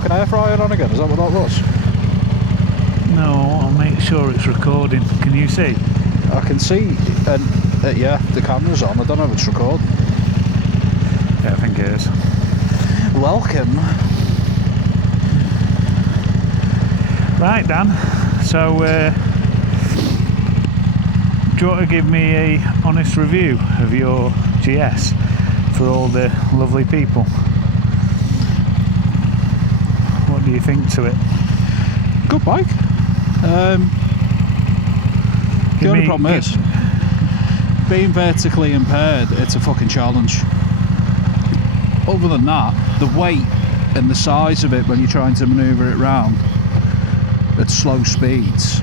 Can air fryer on again? Is that what that was? No, I'll make sure it's recording. Can you see? I can see, and yeah, the camera's on. I don't know if it's recording. Yeah, I think it is. Welcome. Right, Dan. So, do you want to give me a honest review of your GS for all the lovely people? What do you think to it? Good bike. The only problem is, being vertically impaired, it's a fucking challenge. Other than that, the weight and the size of it when you're trying to manoeuvre it round at slow speeds,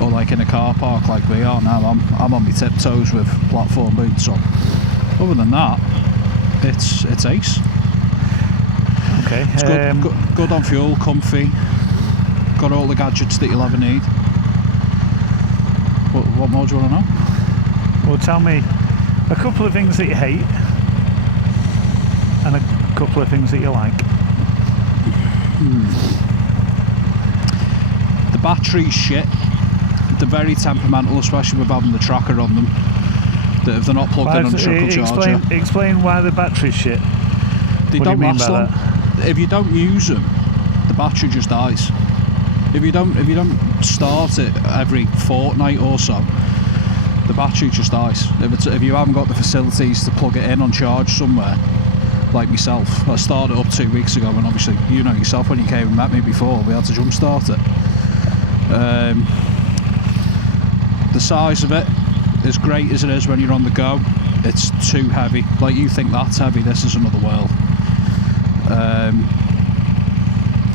or like in a car park like we are now, I'm on my tiptoes with platform boots on. Other than that, it's ace. Okay. It's good on fuel, comfy, got all the gadgets that you'll ever need. What more do you want to know? Well, tell me a couple of things that you hate and a couple of things that you like. The battery's shit. They're very temperamental, especially with having the tracker on them. That if they're not plugged in on a trickle charger. Explain why the battery's shit. They don't last long. If you don't use them, the battery just dies. If you don't start it every fortnight or so, the battery just dies. If you haven't got the facilities to plug it in on charge somewhere, like myself, I started up 2 weeks ago, and obviously you know yourself when you came and met me before, we had to jump start it. The size of it, as great as it is when you're on the go, it's too heavy. Like, you think that's heavy, this is another world.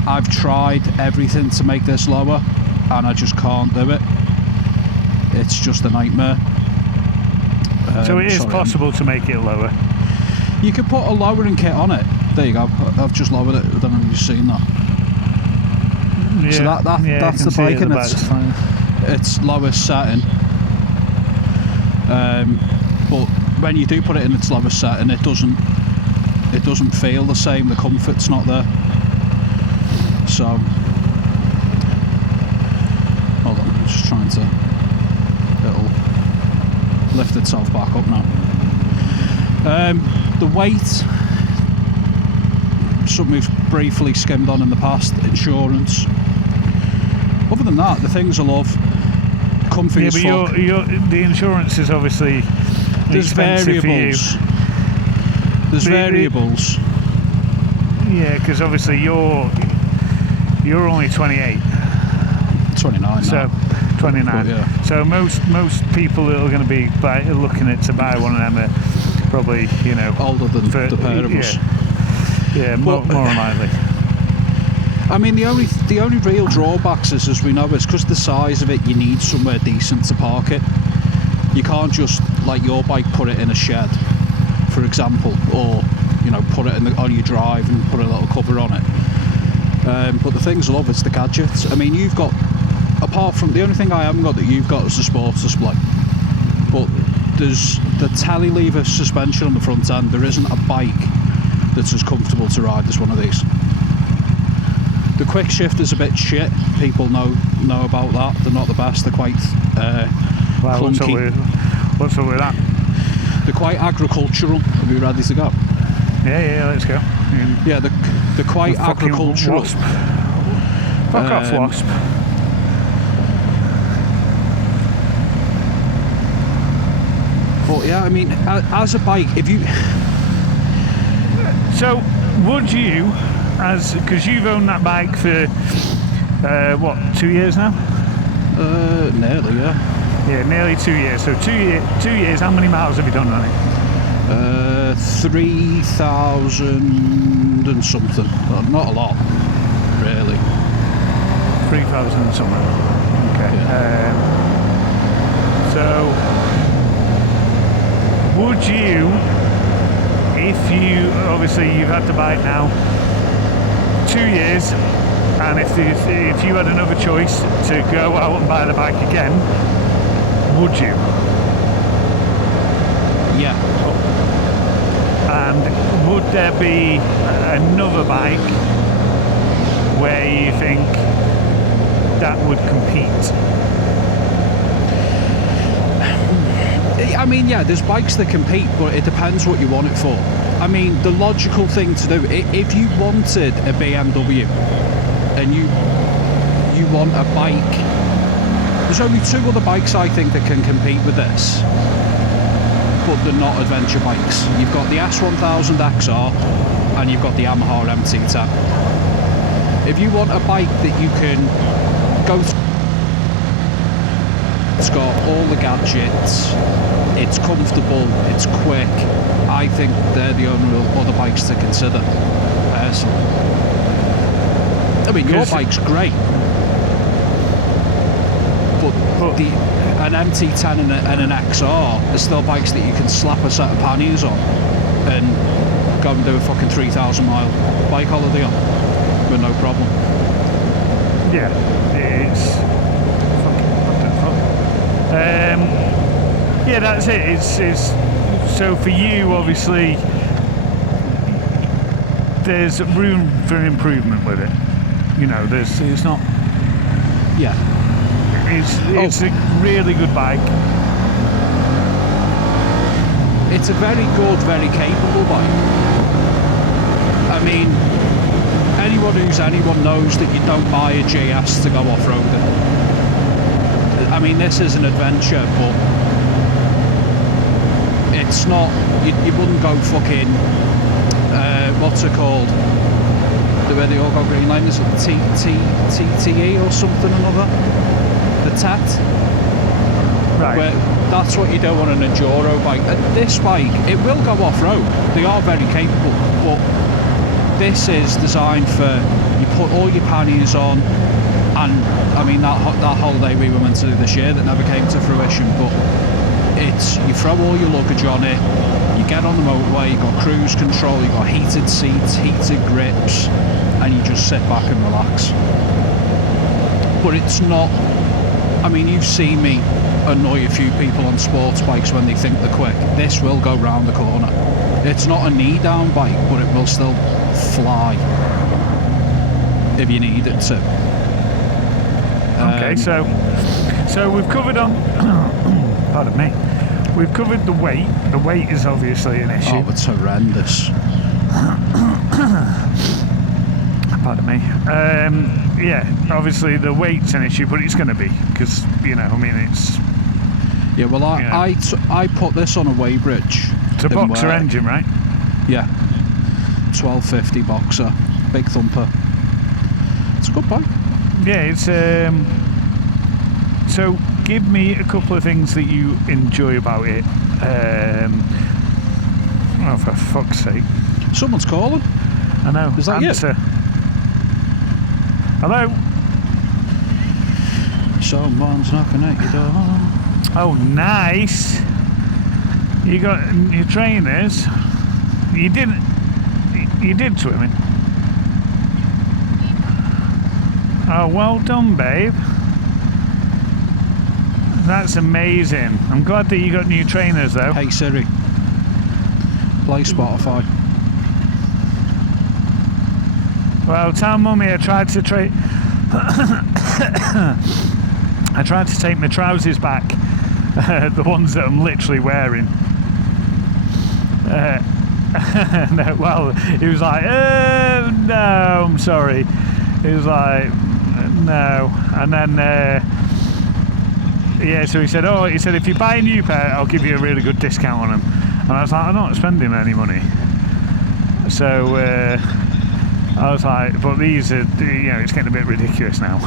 I've tried everything to make this lower and I just can't do it. It's just a nightmare. So it is possible to make it lower? You could put a lowering kit on it. There you go, I've just lowered it. I don't know if you've seen that. Yeah, so that's the bike, and it's lowest setting. But when you do put it in its lowest setting, it doesn't feel the same. The comfort's not there. So, hold on, I'm just trying to, it'll lift itself back up now. The weight, something we've briefly skimmed on in the past. Insurance. Other than that, the things I love, comfy as fuck. The insurance is obviously expensive for you. There's variables. Yeah, because obviously you're only 28. 29 so now. 29. Yeah. So most people that are going to be looking at to buy one of them are probably, you know, older than the pair of us. Yeah, more than likely. I mean, the only real drawbacks is, as we know, is because the size of it, you need somewhere decent to park it. You can't just, like your bike, put it in a shed, for example, or, you know, put it on your drive and put a little cover on it. But the things I love is the gadgets. I mean, you've got, apart from, the only thing I haven't got that you've got is the sports display. But there's the telelever suspension on the front end. There isn't a bike that's as comfortable to ride as one of these. The quick shift is a bit shit. People know about that. They're not the best. They're quite clunky. What's up with that? They're quite agricultural. Are we ready to go? Yeah, let's go. Yeah, they're quite agricultural. Wasp. Fuck off, wasp. But yeah, I mean, as a bike, if you... So, would you, because you've owned that bike for, what, 2 years now? Nearly, yeah. Yeah, nearly 2 years. So 2 years, how many miles have you done on it? 3,000 and something. Well, not a lot, really. 3,000 and something. Okay. Yeah. So, would you, if you, obviously you've had the bike now 2 years, and if you had another choice to go out and buy the bike again, would you? Yeah. And would there be another bike where you think that would compete? I mean, yeah, there's bikes that compete, but it depends what you want it for. I mean, the logical thing to do, if you wanted a BMW and you want a bike, there's only two other bikes I think that can compete with this, but they're not adventure bikes. You've got the S1000XR and you've got the Yamaha MT10. If you want a bike that you can go to, it's got all the gadgets, it's comfortable, it's quick, I think they're the only other bikes to consider, personally. I mean, your bike's great, but an MT10 and an XR are still bikes that you can slap a set of panniers on and go and do a fucking 3,000 mile bike holiday on with no problem. Yeah, it's yeah, that's it. It's so for you, obviously, there's room for improvement with it. You know, it's not. Yeah, it's a really good bike. It's a very good, very capable bike. I mean, anyone knows that you don't buy a GS to go off-roading. I mean, this is an adventure, but it's not, you wouldn't go fucking, what's it called? Where they all go green line, is it TTE or something or another? The TAT? Right. Where that's what you do on an enduro bike. This bike, it will go off-road. They are very capable, but this is designed for, you put all your panniers on, and I mean that holiday we were meant to do this year that never came to fruition, but it's, you throw all your luggage on it, you get on the motorway, you've got cruise control, you've got heated seats, heated grips, and you just sit back and relax. But it's not, I mean, you've seen me annoy a few people on sports bikes when they think they're quick. This will go round the corner. It's not a knee down bike, but it will still fly if you need it to. Okay, so we've covered on pardon me, we've covered the weight. The weight is obviously an issue. Oh, it's horrendous. Pardon me. Yeah, obviously the weight's an issue, but it's going to be, because, you know, I mean, it's... Yeah, well, I put this on a weighbridge. It's a boxer engine, right? Yeah. 1250 boxer. Big thumper. It's a good bike. Yeah, it's... So, give me a couple of things that you enjoy about it. Oh, for fuck's sake. Someone's calling. I know. Is that Answer. you? Hello? Someone's knocking at your door. Oh, nice. You got your trainers. You did swimming. Oh, well done, babe. That's amazing. I'm glad that you got new trainers, though. Hey Siri, play Spotify. Well, tell Mummy I tried to I tried to take my trousers back, the ones that I'm literally wearing. No, well, he was like, no, I'm sorry. He was like, no. And then, yeah, so he said, if you buy a new pair, I'll give you a really good discount on them. And I was like, I'm not spending any money. So, I was like, but these are, you know, it's getting a bit ridiculous now.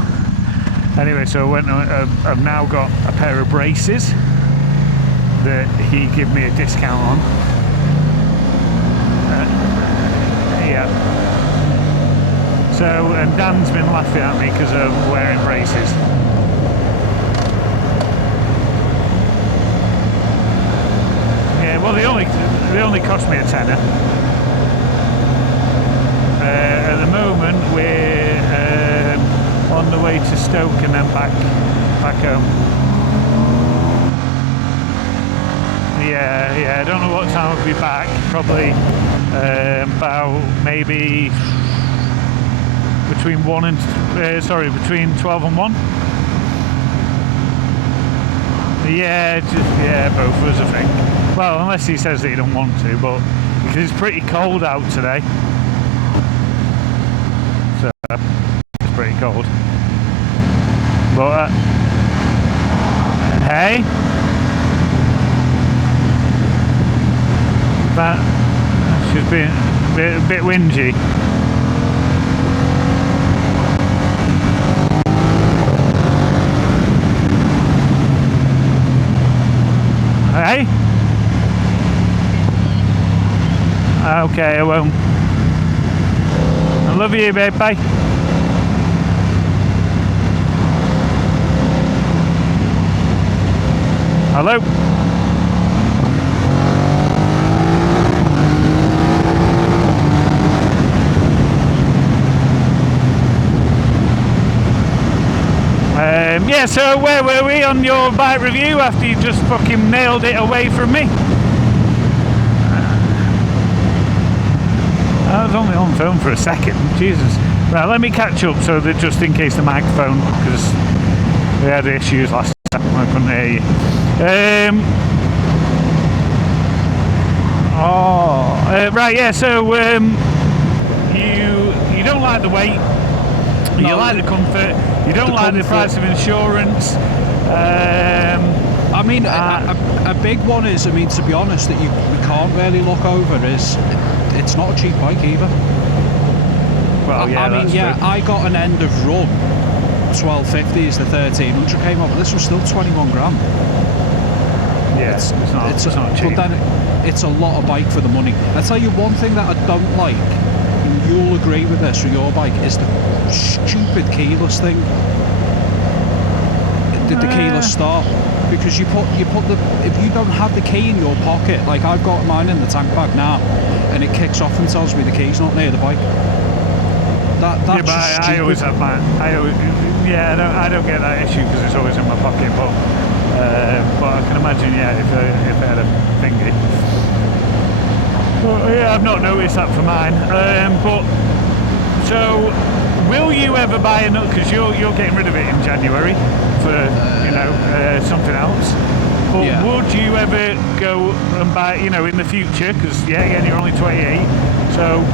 Anyway, so I've now got a pair of braces that he gave me a discount on. Yeah. So, and Dan's been laughing at me because I'm wearing braces. Yeah, well, they only cost me a tenner. At the moment, we're on the way to Stoke and then back home. Yeah, I don't know what time I'll be back. Probably about maybe between between 12 and 1. Yeah, both of us, I think. Well, unless he says that he don't want to, but because it's pretty cold out today, so it's pretty cold. But hey, that should be a bit whingy. Hey? Okay, I won't. I love you, babe. Bye. Hello? Yeah, so where were we on your bike review after you just fucking nailed it away from me? I was only on phone for a second, Jesus. Right, let me catch up so that just in case the microphone, because we had issues last time, I couldn't hear you. Right, yeah, so you don't like the weight, you like the comfort, you don't like the price of insurance. I mean, a big one is, I mean, to be honest, that we can't really look over is it's not a cheap bike either. Well, yeah, I mean, yeah, true. I got an end of run 1250s, the 1300 came up, but this was still 21 grand. Yeah, it's not cheap. But then it's a lot of bike for the money. I'll tell you one thing that I don't like, and you'll agree with this with your bike, is the stupid keyless thing. The keyless start, because you put the, if you don't have the key in your pocket, like I've got mine in the tank bag now, and it kicks off and tells me the key's not near the bike. That's yeah, but just I always have mine. I don't get that issue because it's always in my pocket. But I can imagine, yeah, if I had a thingy. But yeah, I've not noticed that for mine. But so, will you ever buy another? Because you're getting rid of it in January for something else. But yeah. Would you ever go and buy, in the future? Because again, you're only 28. So,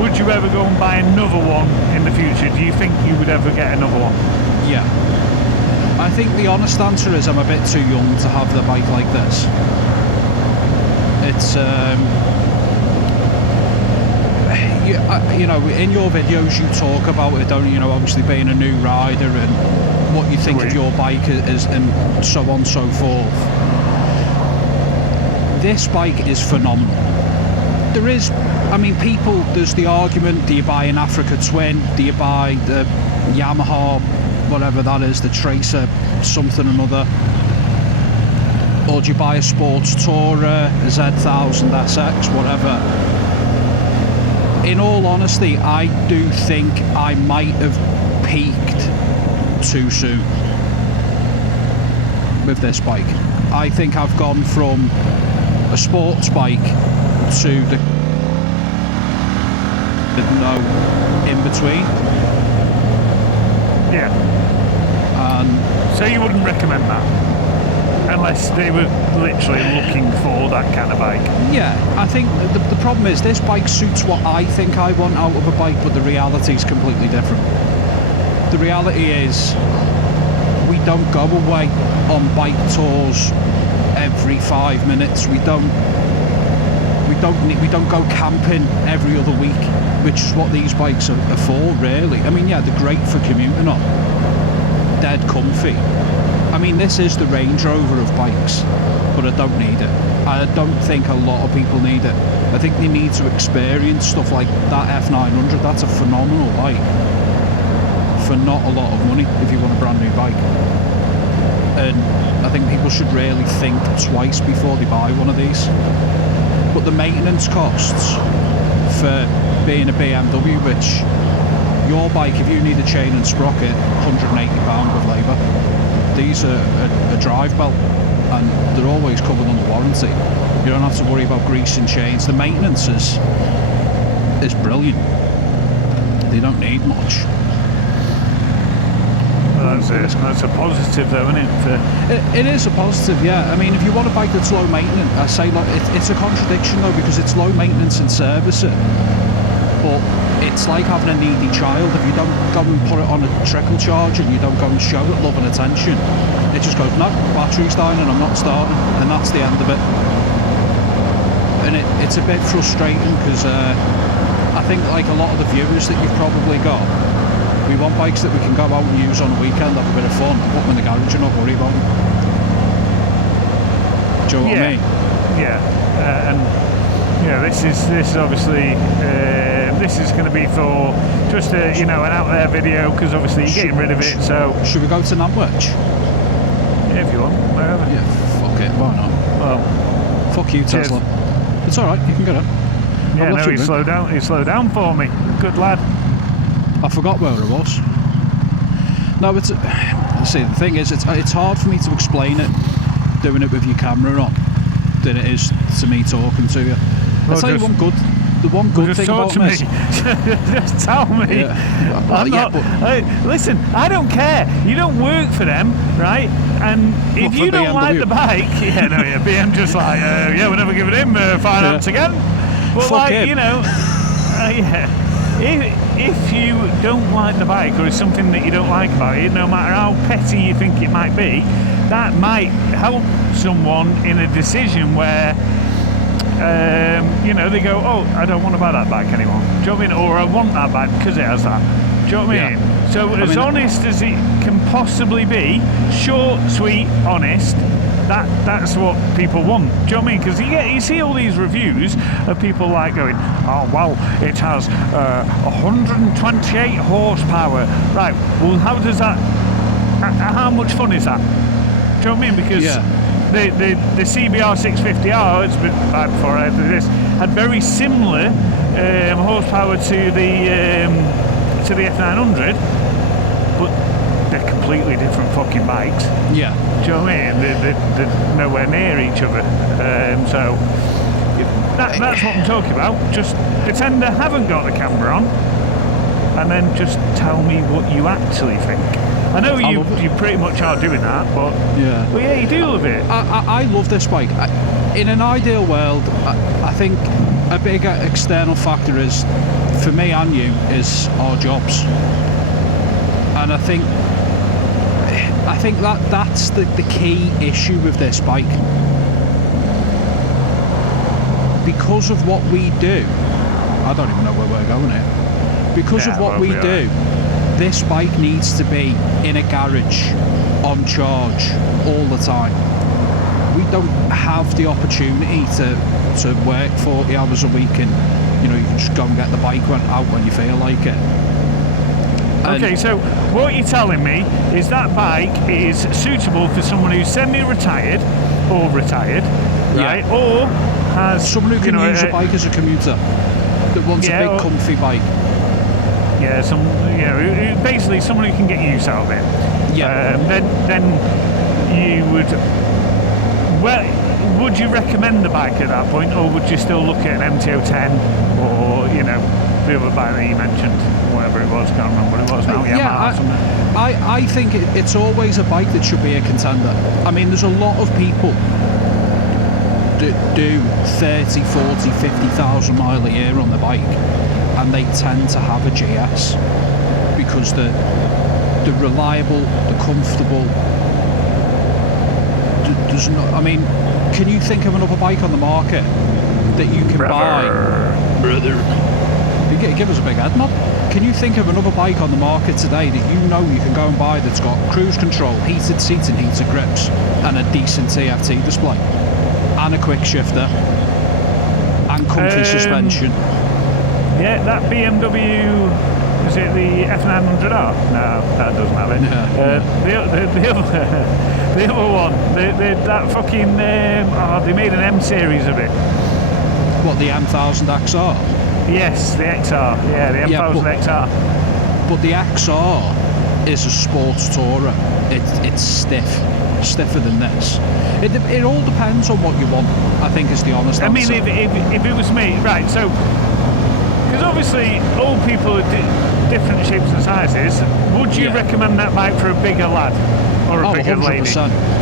would you ever go and buy another one in the future? Do you think you would ever get another one? Yeah. I think the honest answer is I'm a bit too young to have the bike like this. It's in your videos you talk about it, don't you? Obviously being a new rider and what you think of your bike is, and so on and so forth. This bike is phenomenal. There is, I mean, there's the argument, do you buy an Africa Twin, do you buy the Yamaha, whatever that is, the Tracer something or another, or do you buy a sports tourer, a Z1000 SX, whatever. In all honesty, I do think I might have peaked too soon with this bike. I think I've gone from a sports bike to the no in between. Yeah. And so you wouldn't recommend that unless they were literally looking for that kind of bike? Yeah, I think the problem is this bike suits what I think I want out of a bike, but the reality is completely different. The reality is we don't go away on bike tours every 5 minutes. We don't go camping every other week, which is what these bikes are for, really. I mean, yeah, they're great for commuting on, dead comfy. I mean, this is the Range Rover of bikes, but I don't need it. I don't think a lot of people need it. I think they need to experience stuff like that F900. That's a phenomenal bike for not a lot of money if you want a brand new bike. And I think people should really think twice before they buy one of these. But the maintenance costs for being a BMW, which your bike, if you need a chain and sprocket, £180 with labour. These are a drive belt and they're always covered under warranty. You don't have to worry about greasing chains. The maintenance is brilliant. They don't need much. That's a positive, though, isn't it? It is a positive, yeah. I mean, if you want a bike that's low maintenance, I say, look, it's a contradiction though, because it's low maintenance and service it, but it's like having a needy child. If you don't go and put it on a trickle charge and you don't go and show it love and attention, it just goes, no, battery's dying and I'm not starting, and that's the end of it. And it's a bit frustrating because I think, like a lot of the viewers that you've probably got, we want bikes that we can go out and use on a weekend, have a bit of fun, and put them in the garage and not worry about them. Do you know what I mean? Yeah, and this is obviously this is going to be for just a, an out there video, because obviously you're getting rid of it. So should we go to Nantwich? Yeah, if you want, wherever. Yeah, fuck it, why not? Well, fuck you, Tesla. It's all right, you can get it. Yeah, no, he slowed down. He slowed down for me. Good lad. I forgot where it was. No, it's see, the thing is, it's hard for me to explain it, doing it with your camera on, than it is to me talking to you. I'll tell you the one good thing about this. Just tell me. Yeah. Well, listen, I don't care. You don't work for them, right? And if you don't like the bike, BM just like, we'll never give it him finance again. But fuck him. If you don't like the bike, or it's something that you don't like about it, no matter how petty you think it might be, that might help someone in a decision where they go, oh, I don't want to buy that bike anymore. Do you know what I mean? Or I want that bike because it has that. Do you know what I mean? Yeah. So as honest as it can possibly be, short, sweet, honest, that's what people want. Do you know what I mean? Because you see all these reviews of people like going, oh, well, it has 128 horsepower. Right, well, how does that, how much fun is that? Do you know what I mean? Because the CBR 650R, it's been back before I did this, had very similar horsepower to the F900, but they're completely different fucking bikes. Yeah. Do you know what I mean? They're nowhere near each other. So that's what I'm talking about. Just pretend I haven't got the camera on, and then just tell me what you actually think. I know you pretty much are doing that, but yeah, you do love it. I love this bike. In an ideal world, I think a bigger external factor is, for me and you, is our jobs. And I think that's the key issue with this bike. Because of what we do, I don't even know where we're going here. Because of what we do, this bike needs to be in a garage, on charge, all the time. We don't have the opportunity to work 40 hours a week and, you can just go and get the bike out when you feel like it. Okay, so what you're telling me is that bike is suitable for someone who's semi-retired or retired, right? Or has someone who can use a bike as a commuter, that wants a big comfy bike. Yeah, basically someone who can get use out of it. Yeah. Then you would you recommend the bike at that point, or would you still look at an MT-10 or the other bike that you mentioned, whatever it was, can't remember what it was now. I think it's always a bike that should be a contender. I mean, there's a lot of people that do 30, 40, 50,000 mile a year on the bike, and they tend to have a GS because they're reliable, they're comfortable. There's no, I mean, can you think of another bike on the market that you can buy? Brother. Give us a big head nod. Can you think of another bike on the market today that you can go and buy that's got cruise control, heated seats and heated grips, and a decent TFT display, and a quick shifter, and comfy suspension? Yeah, that BMW, is it the F900R? No, that doesn't have it. The other one, that fucking, they made an M series of it. What, the M1000 XR? Yes, the XR. Yeah, the M1000 XR. But the XR is a sports tourer. It's stiffer than this. It all depends on what you want, I think, is the honest answer. I mean, if it was me, right, so, because obviously all people are different shapes and sizes. Would you recommend that bike for a bigger lad or a bigger 100%, lady?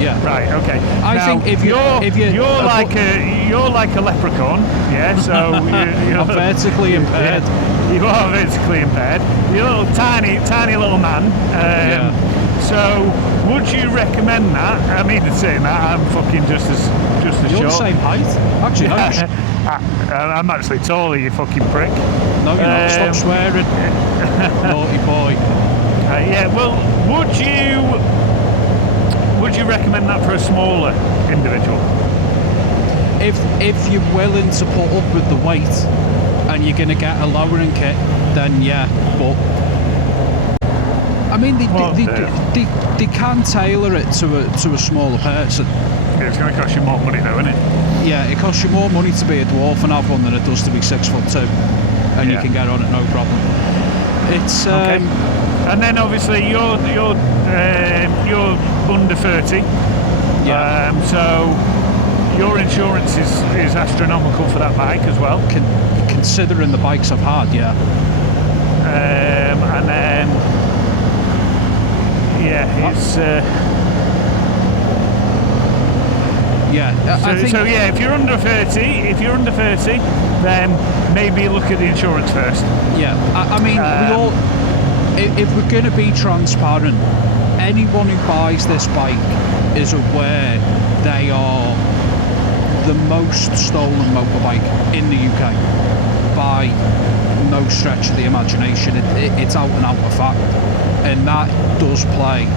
yeah. Right. Okay. I think if you're like a leprechaun, yeah. So you're I'm vertically impaired. Yeah, you are vertically impaired. You're a little tiny little man. So would you recommend that? I mean, saying that, I'm fucking just as You're short. the same height. Actually, no. I'm actually taller, you fucking prick. No, you're not. Stop swearing. Naughty boy. Yeah. Well, would you recommend that for a smaller individual? If you're willing to put up with the weight and you're going to get a lowering kit, then yeah. But I mean, they can tailor it to a smaller person. Yeah, it's going to cost you more money though, isn't it? Yeah, it costs you more money to be a dwarf and have one than it does to be 6'2", and you can get on it no problem. It's okay. And then obviously you're under 30. Yeah. So your insurance is astronomical for that bike as well. Considering the bikes I've had, yeah. And then it's. I think so yeah, if you're under 30, then maybe look at the insurance first. Yeah, I mean, if we're going to be transparent, anyone who buys this bike is aware they are the most stolen motorbike in the UK by no stretch of the imagination. It's out and out a fact, and that does play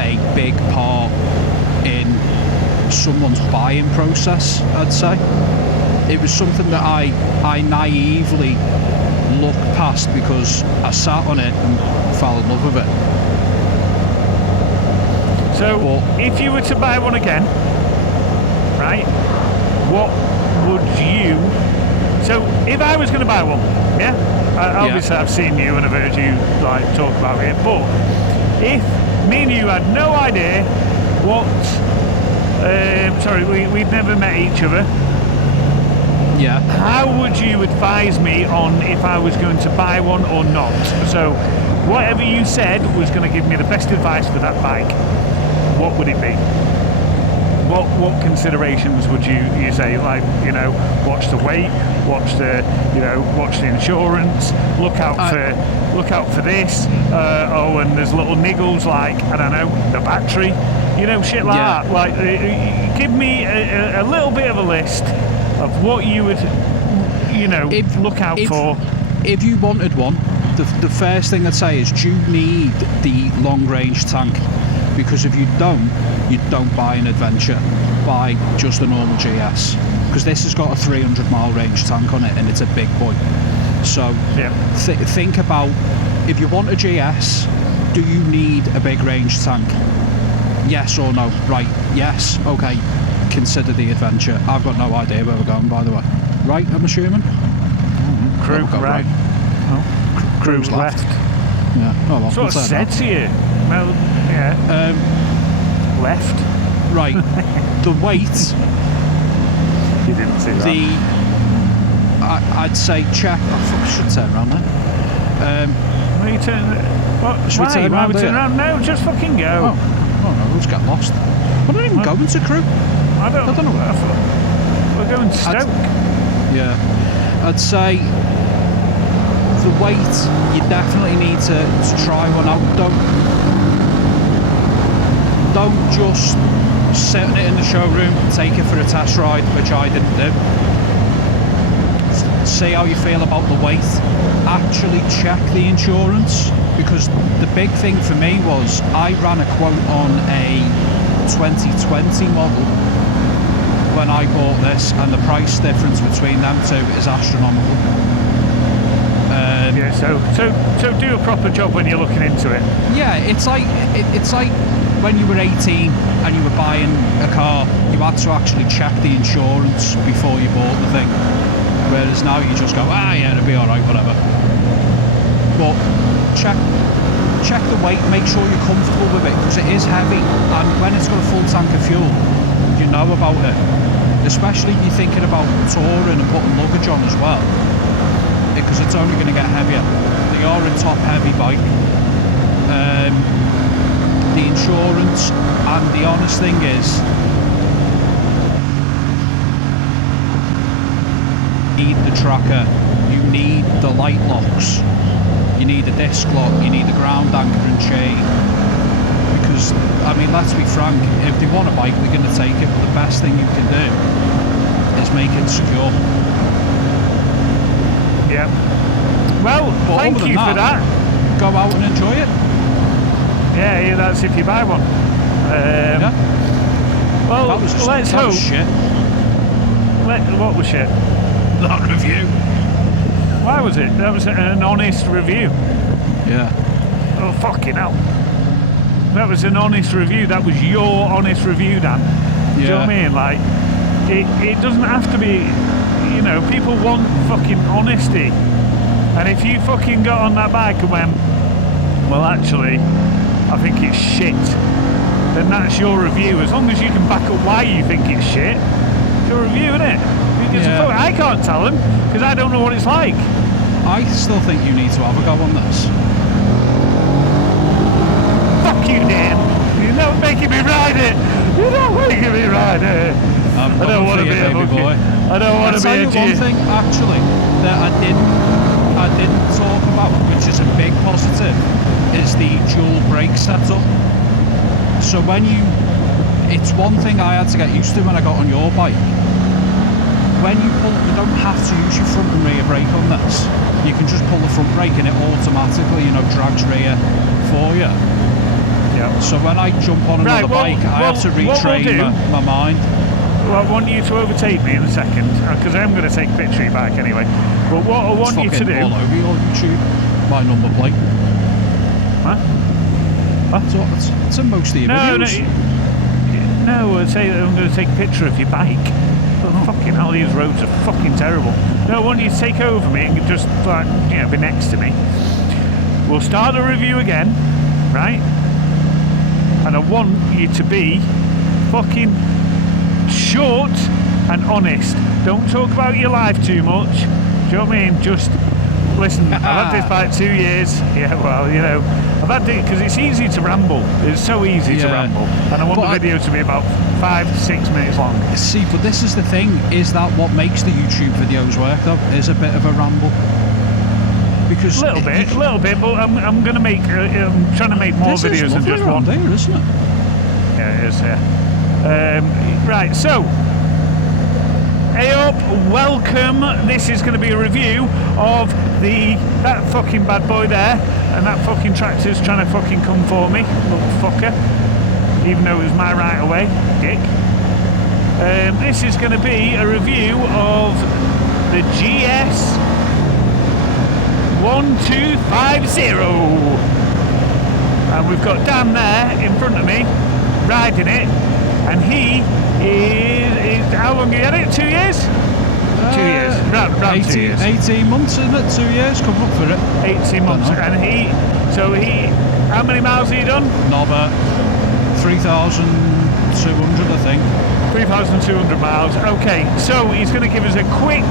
a big part in someone's buying process, I'd say. It was something that I naively looked past because I sat on it and fell in love with it. So if you were to buy one again, right, what would you... So if I was going to buy one, obviously I've seen you and I've heard you like talk about it, but if me and you had no idea what... we've never met each other. Yeah. How would you advise me on if I was going to buy one or not? So whatever you said was going to give me the best advice for that bike. What would it be? What considerations would you say? Like, watch the weight, watch the insurance, look out for this. And there's little niggles like, I don't know, the battery, shit like that. Like, give me a little bit of a list of what you would, look out for. If you wanted one, the first thing I'd say is, do you need the long range tank? Because if you don't buy an adventure, buy just a normal GS, because this has got a 300-mile range tank on it and it's a big boy. So think about, if you want a GS, do you need a big range tank? Yes or no? Right, yes, okay, consider the adventure. I've got no idea where we're going, by the way. Right, I'm assuming? Crew, right. Oh. Crew's left. Yeah. Oh, well, that's what I said to you. Well, yeah. Left. Right. The weight. You didn't see that. I'd say check. I should turn around there. Why are you turning? What? Should we turn around? Turn around? No, just fucking go. Oh no, we'll just get lost. We're not even going to Crew. I don't know. We're going to Stoke. I'd say the weight, you definitely need to try one out. Don't just sit in it in the showroom, take it for a test ride, which I didn't do. See how you feel about the weight. Actually check the insurance, because the big thing for me was I ran a quote on a 2020 model when I bought this, and the price difference between them two is astronomical. So do a proper job when you're looking into it. Yeah, it's like when you were 18 and you were buying a car, you had to actually check the insurance before you bought the thing. Whereas now you just go, it'll be alright, whatever. But check the weight, make sure you're comfortable with it, because it is heavy, and when it's got a full tank of fuel, you know about it. Especially if you're thinking about touring and putting luggage on as well. because it's only going to get heavier. They are a top heavy bike. The insurance, and the honest thing is, you need the tracker, you need the light locks, you need a disc lock, you need the ground anchor and chain. Because, I mean, let's be frank, if they want a bike, they're going to take it, but the best thing you can do is make it secure. Yeah. Well, But thank you for that. Go out and enjoy it. Yeah, that's if you buy one. Yeah. Well, That was just, let's that hope. was shit. What was shit? That review. Why was it? That was an honest review. Yeah. Oh, fucking hell. That was an honest review. That was your honest review, Dan. Do you know what I mean? Like, it doesn't have to be, you know, people want fucking honesty. And if you fucking got on that bike and went, well, actually, I think it's shit, then that's your review. As long as you can back up why you think it's shit, it's your review, isn't it? Because I can't tell them, because I don't know what it's like. I still think you need to have a go on this. Fuck you, Dan. You're not making me ride it. You're not making me ride it. I don't want to be a baby boy. I don't want to be a I'll tell you one thing, actually, that I didn't talk about, which is a big positive, is the dual brake setup. So it's one thing I had to get used to when I got on your bike. When you pull, you don't have to use your front and rear brake on this. You can just pull the front brake and it automatically, drags rear for you. Yeah. So when I jump on another bike, I have to retrain my mind. Well, I want you to overtake me in a second, because I am going to take a picture of your bike anyway. But what I want you to do... all over your YouTube, my number plate. Huh? It's in most of your videos. No, I'd say that I'm going to take a picture of your bike. Oh, fucking hell, these roads are fucking terrible. No, I want you to take over me and just, be next to me. We'll start a review again, right? And I want you to be fucking short and honest. Don't talk about your life too much. Do you know what I mean? Just listen. I've had this bike 2 years. Yeah, well, I've had it because it's easy to ramble. It's so easy to ramble, and I want the video to be about 5 to 6 minutes long. See, but this is the thing: is that what makes the YouTube videos work? Though, is a bit of a ramble. Because a little bit, but I'm going to make. I'm trying to make more videos than just one. There, isn't it? Yeah, it is. Yeah. Right, so. Hey up, welcome. This is going to be a review of that fucking bad boy there, and that fucking tractor's trying to fucking come for me, little fucker. Even though it was my right away, dick. This is going to be a review of the GS 1250, and we've got Dan there in front of me riding it, and he is how long have you had it? 2 years? 2 years. Round 2 years. 18 months, isn't it? 2 years, come up for it. 18 months. And how many miles have you done? Another 3,200, I think. 3,200 miles. Okay, so he's going to give us a quick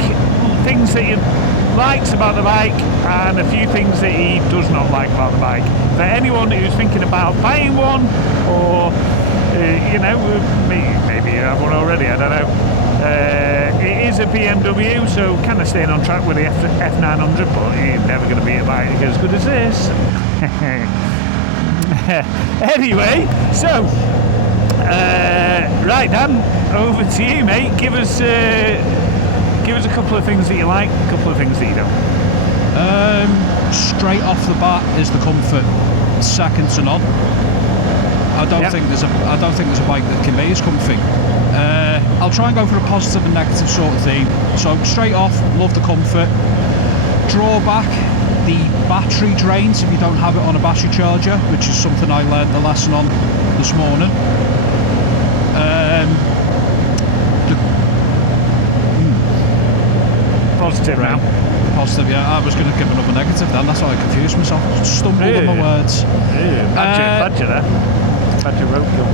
things that he likes about the bike and a few things that he does not like about the bike. For anyone who's thinking about buying one, or maybe you have one already, I don't know. It is a BMW, so kind of staying on track with the F900, but you're never going to be a bike as good as this. Anyway, so right, Dan, over to you, mate. Give us a couple of things that you like, a couple of things that you don't. Straight off the bat is the comfort, second to none. I don't think there's a bike that can be as comfy. I'll try and go for a positive and negative sort of theme. So straight off, love the comfort. Drawback, the battery drains if you don't have it on a battery charger, which is something I learned the lesson on this morning. Positive now. Positive, yeah. I was going to give another negative then, that's why I confused myself. Stumbled on my words. Badger there. Badger roadkill.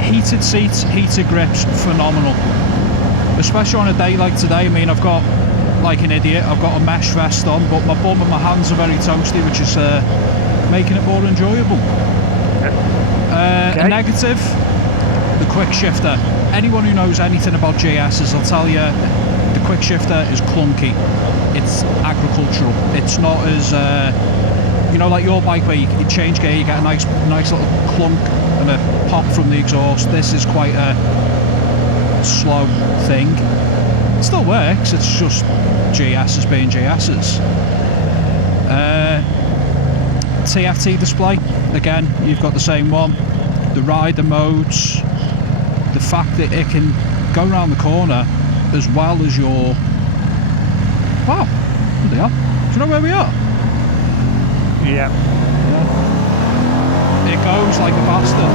Heated seats, heated grips, phenomenal. Especially on a day like today. I mean, I've got like an idiot. I've got a mesh vest on, but my bum and my hands are very toasty, which is making it more enjoyable. A negative, the quick shifter. Anyone who knows anything about GSs will tell you the quick shifter is clunky. It's agricultural. It's not as you know, like your bike where you change gear, you get a nice little clunk and a pop from the exhaust. This is quite a slow thing. It still works, it's just GSs being GSs. TFT display, again, you've got the same one. The rider modes, the fact that it can go around the corner as well as your... Wow, there they are. Do you know where we are? Yeah. It goes like a bastard.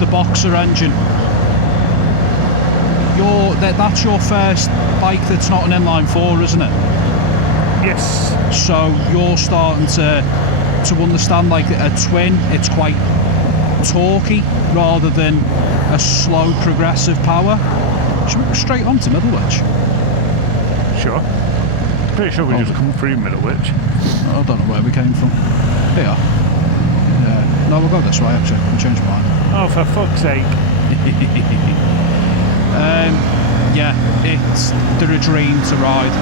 The Boxer engine. That's your first bike that's not an inline four, isn't it? Yes. So you're starting to understand, like a twin, it's quite torquey rather than a slow progressive power. Should we go straight on to Middlewich? Sure. Pretty sure we just come through Middlewich. I don't know where we came from. Here. Yeah. No, we'll go this way actually. We'll change my mind. Oh, for fuck's sake. Yeah, they're a dream to ride.